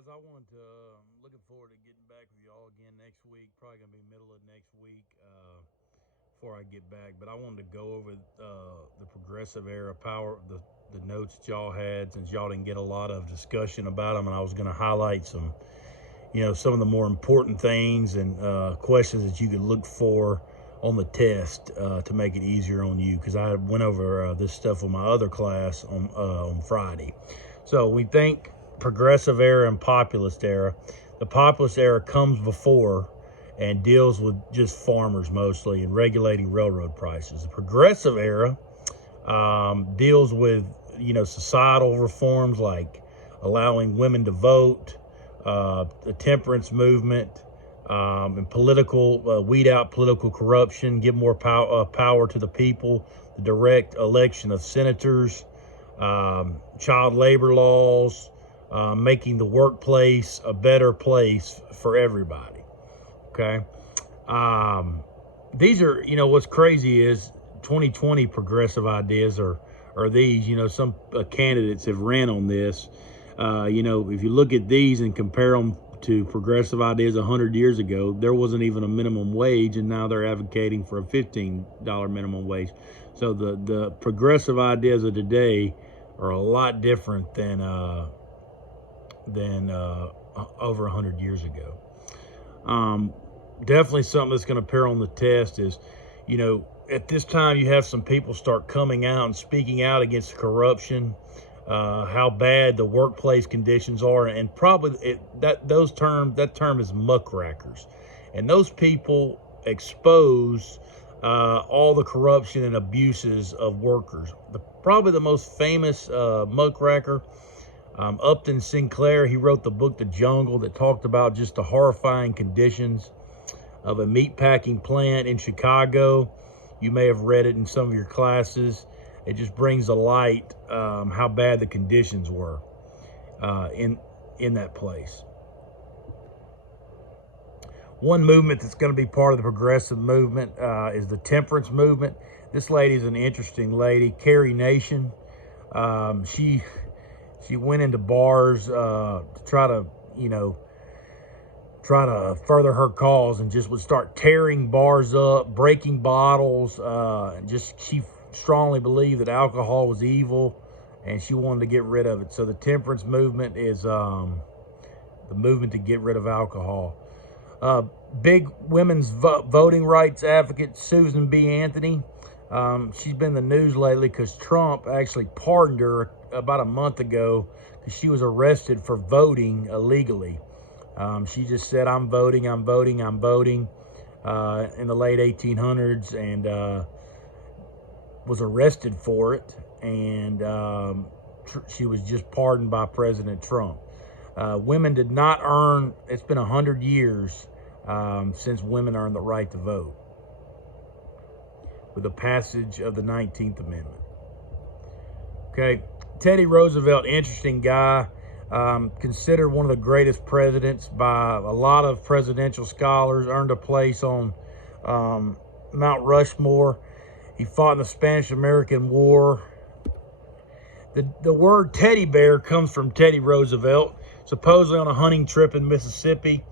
guys, I wanted to, looking forward to getting back with y'all again next week. Probably going to be middle of next week before I get back. But I wanted to go over the progressive era power, the notes that y'all had, since y'all didn't get a lot of discussion about them. And I was going to highlight some of the more important things and questions that you could look for on the test to make it easier on you, because I went over this stuff with my other class on Friday. So we think progressive era and populist era. The populist era comes before and deals with just farmers mostly and regulating railroad prices. The progressive era deals with societal reforms like allowing women to vote, the temperance movement, and political weed out political corruption, give more power to the people, the direct election of senators, child labor laws, making the workplace a better place for everybody. Okay. These are, what's crazy is 2020 progressive ideas are these, some candidates have ran on this. If you look at these and compare them to progressive ideas 100 years ago, there wasn't even a minimum wage, and now they're advocating for a $15 minimum wage. So the progressive ideas of today are a lot different than over 100 years ago. Definitely something that's going to appear on the test is, at this time you have some people start coming out and speaking out against corruption, how bad the workplace conditions are, and probably that term is muckrackers, and those people expose all the corruption and abuses of workers. Probably the most famous muckracker, Upton Sinclair. He wrote the book The Jungle that talked about just the horrifying conditions of a meatpacking plant in Chicago. You may have read it in some of your classes. It just brings to light how bad the conditions were in that place. One movement that's going to be part of the progressive movement is the temperance movement. This lady is an interesting lady, Carrie Nation. She went into bars to try to further her cause, and just would start tearing bars up, breaking bottles. She strongly believed that alcohol was evil, and she wanted to get rid of it. So the temperance movement is the movement to get rid of alcohol. Big women's voting rights advocate Susan B. Anthony. She's been in the news lately because Trump actually pardoned her about a month ago because she was arrested for voting illegally. She just said, I'm voting in the late 1800s, and was arrested for it, and she was just pardoned by President Trump. Women did not earn, it's been 100 years since women earned the right to vote with the passage of the 19th Amendment. Okay, Teddy Roosevelt, interesting guy. Considered one of the greatest presidents by a lot of presidential scholars, earned a place on Mount Rushmore. He fought in the Spanish-American War. The word teddy bear comes from Teddy Roosevelt, supposedly on a hunting trip in Mississippi.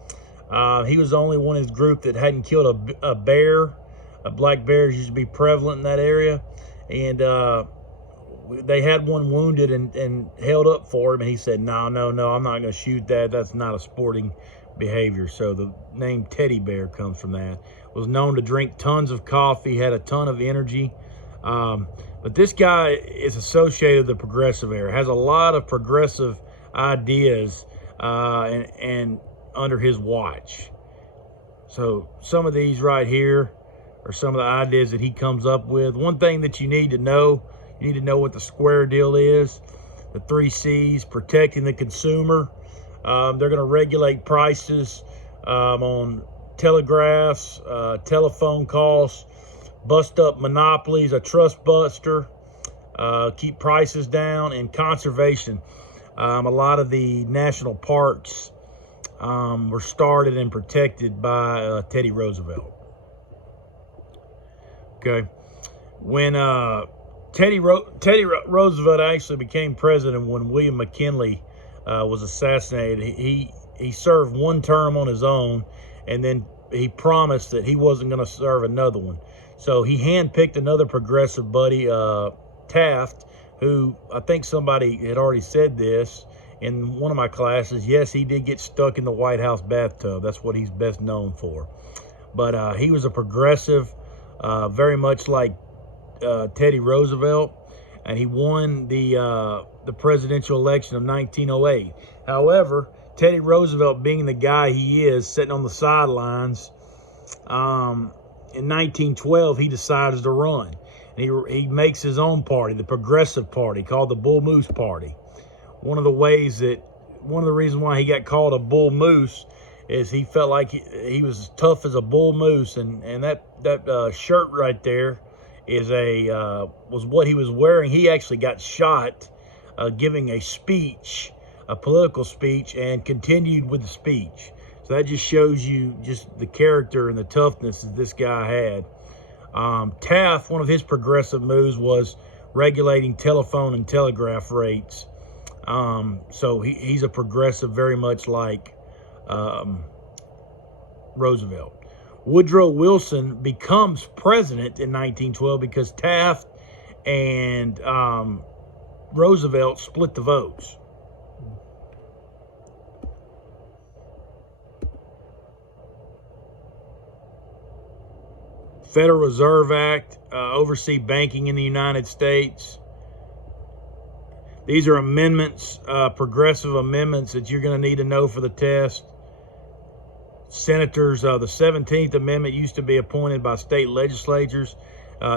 He was the only one in his group that hadn't killed a bear. Black bears used to be prevalent in that area, and they had one wounded and held up for him, and he said, no, I'm not going to shoot that. That's not a sporting behavior. So the name teddy bear comes from that. Was known to drink tons of coffee, had a ton of energy. But this guy is associated with the progressive era, has a lot of progressive ideas and under his watch. So some of these right here are some of the ideas that he comes up with. One thing that you need to know what the square deal is. The 3 C's: protecting the consumer. They're going to regulate prices on telegraphs, telephone costs, bust up monopolies, a trust buster, keep prices down, and conservation. A lot of the national parks were started and protected by Teddy Roosevelt. Okay, when Teddy Roosevelt actually became president when William McKinley was assassinated. He served one term on his own, and then he promised that he wasn't going to serve another one. So he handpicked another progressive buddy, Taft, who I think somebody had already said this in one of my classes. Yes, he did get stuck in the White House bathtub. That's what he's best known for. But he was a progressive, very much like Teddy Roosevelt, and he won the presidential election of 1908. However, Teddy Roosevelt, being the guy he is, sitting on the sidelines, in 1912, he decides to run. And he makes his own party, the Progressive Party, called the Bull Moose Party. One of the reasons why he got called a bull moose is he felt like he was as tough as a bull moose, and that shirt right there is was what he was wearing. He actually got shot giving a speech, a political speech, and continued with the speech. So that just shows you just the character and the toughness that this guy had. Taft, one of his progressive moves was regulating telephone and telegraph rates. So he's a progressive, very much like Roosevelt. Woodrow Wilson becomes president in 1912 because Taft and Roosevelt split the votes. Federal Reserve Act, oversee banking in the United States. These are amendments, progressive amendments that you're going to need to know for the test. Senators, the 17th Amendment used to be appointed by state legislatures,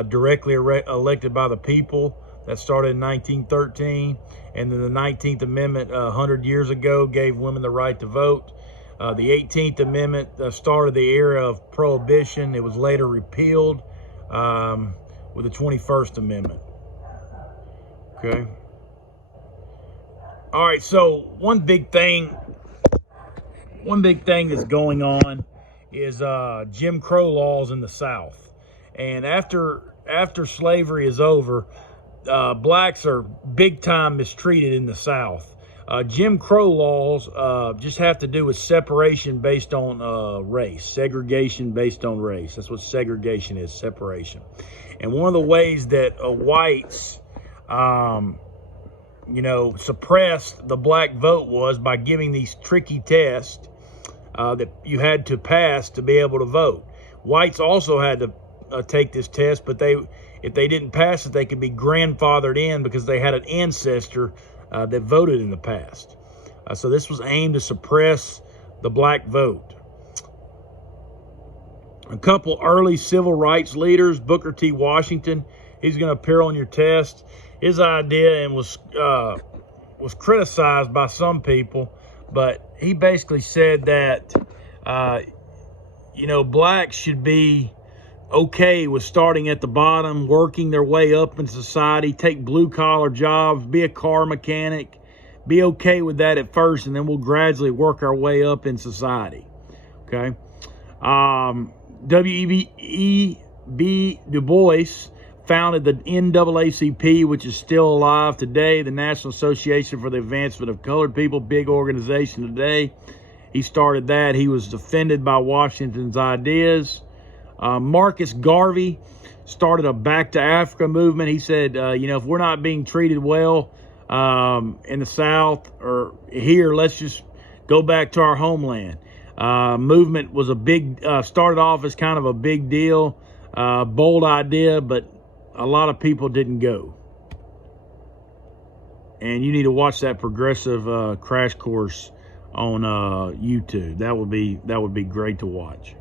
directly elected by the people. That started in 1913. And then the 19th Amendment, 100 years ago, gave women the right to vote. The 18th Amendment started the era of prohibition. It was later repealed with the 21st Amendment. Okay. All right, so one big thing that's going on is Jim Crow laws in the South. And after slavery is over, blacks are big time mistreated in the South. Jim Crow laws just have to do with separation based on race, segregation based on race. That's what segregation is, separation. And one of the ways that whites, suppressed the black vote was by giving these tricky tests that you had to pass to be able to vote. Whites also had to take this test, but if they didn't pass it, they could be grandfathered in because they had an ancestor that voted in the past. So this was aimed to suppress the black vote. A couple early civil rights leaders, Booker T. Washington, he's going to appear on your test. His idea and was criticized by some people, but he basically said that blacks should be okay with starting at the bottom, working their way up in society, take blue-collar jobs, be a car mechanic, be okay with that at first, and then we'll gradually work our way up in society, okay? W.E.B. Du Bois founded the NAACP, which is still alive today, the National Association for the Advancement of Colored People, big organization today. He started that. He was offended by Washington's ideas. Marcus Garvey started a Back to Africa movement. He said, if we're not being treated well in the South or here, let's just go back to our homeland. Movement was started off as kind of a big deal, bold idea, but a lot of people didn't go. And you need to watch that progressive crash course on YouTube. That would be great to watch.